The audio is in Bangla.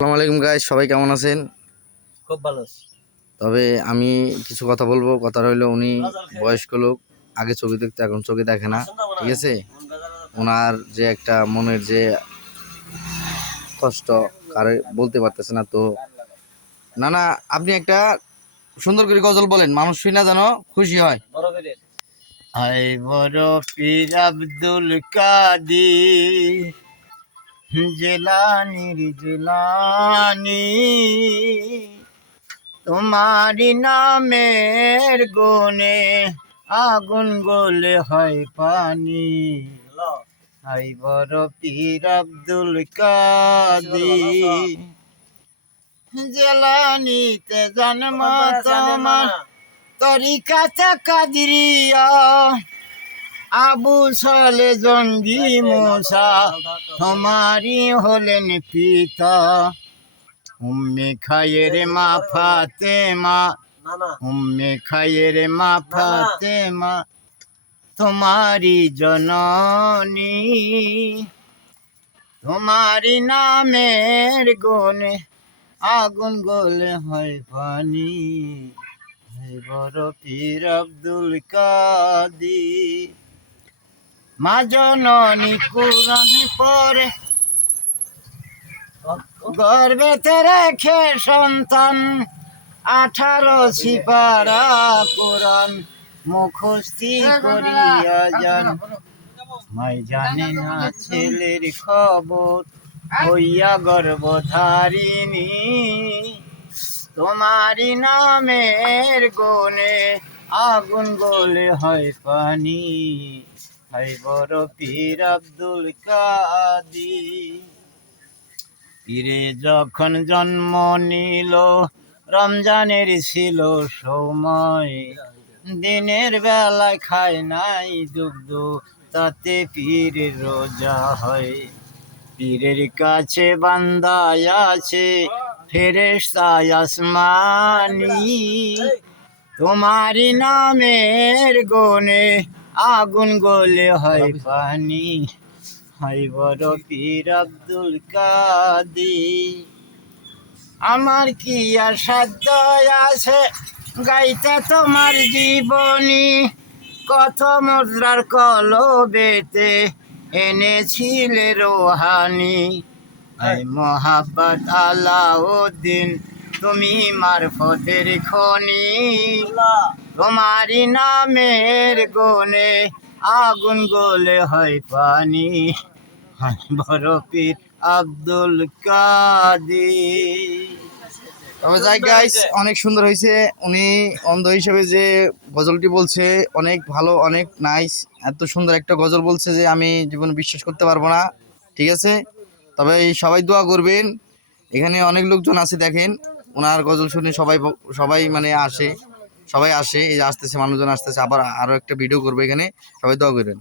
আসসালামু আলাইকুম গাইস, সবাই কেমন আছেন? খুব ভালো। তবে আমি কিছু কথা বলবো। কথা রইলো, উনি বয়স্ক লোক, আগে চোখে দেখতে এখন চোখে দেখে না, ঠিক আছে? ওনার যে একটা মনের যে কষ্ট কারে বলতে পারতেছে না। তো না না, আপনি একটা সুন্দর করে গজল বলেন, মানুষ শুনে যেন খুশি হয়। হাই বড় পীর আব্দুল কাদির জেলানির জেলানি, তোমারি নামের গুণে আগুন গলে হয় পানি। হাই বড় পীর আব্দুল কাদির জেলানিতে জন্ম তোমার, তরিকাতে কাদরিয়া, আবু সালে জঙ্গি মুসা তোমারি হলেন পিতা। উম্মে খায়ের মা ফাতেমা, উম্মে খায়ের মা ফাতেমা তোমারি জননী, তোমারি নামের গুণে আগুন গলে হয় পানি। বড় পীর আব্দুল কাদির মা জননী কুরআন পড়ে গর্ভেতে রেখে সন্তান, 18 সিপারা কোরআন মুখস্থি করিয়া যান। মাই জানে না ছেলের খবর, হইয়া গর্ভধারিণী, তোমারি নামের গুণে আগুন গলে হয় পানি। হাই বড় পীর আব্দুল কাদির। পীরে যখন জন্ম নিল রমজানের ছিল সময়, দিনের বেলায় খায় নাই দুগ্ধ, তাতে পীর রোজা হয়। পীরের কাছে বান্দায় আছে ফেরেশতা আসমানি, তোমারি নামের গুণে আগুন গলে হয় পানি। হাই বড় পীর আব্দুল কাদির। আমার কি আর সাধ্য আছে গাইতে তোমার জীবনী, কত মুদ্রার কলবেতে এনেছিলে রোহানি। আই মোহাব্বত আলাউদ্দিন তুমি মারফতের খনি, তোমারি নামের গুণে আগুন গলে হয় পানি। বড় পীর আব্দুল কাদির। তবে যাই গাইস, অনেক সুন্দর হয়েছে। উনি অন্ধ হিসেবে যে গজলটি বলছে অনেক ভালো, অনেক নাইস। এত সুন্দর একটা গজল বলছে যে আমি জীবনে বিশ্বাস করতে পারবো না, ঠিক আছে? তবে সবাই দোয়া করবেন। এখানে অনেক লোকজন আছে, দেখেন ওনার গজল শুনে সবাই সবাই মানে আসে, সবাই আসে, এই যে আসতেছে মানুষজন আসতেছে, আবার আরো একটা ভিডিও করবে এখানে, সবাই দোয়া করবেন।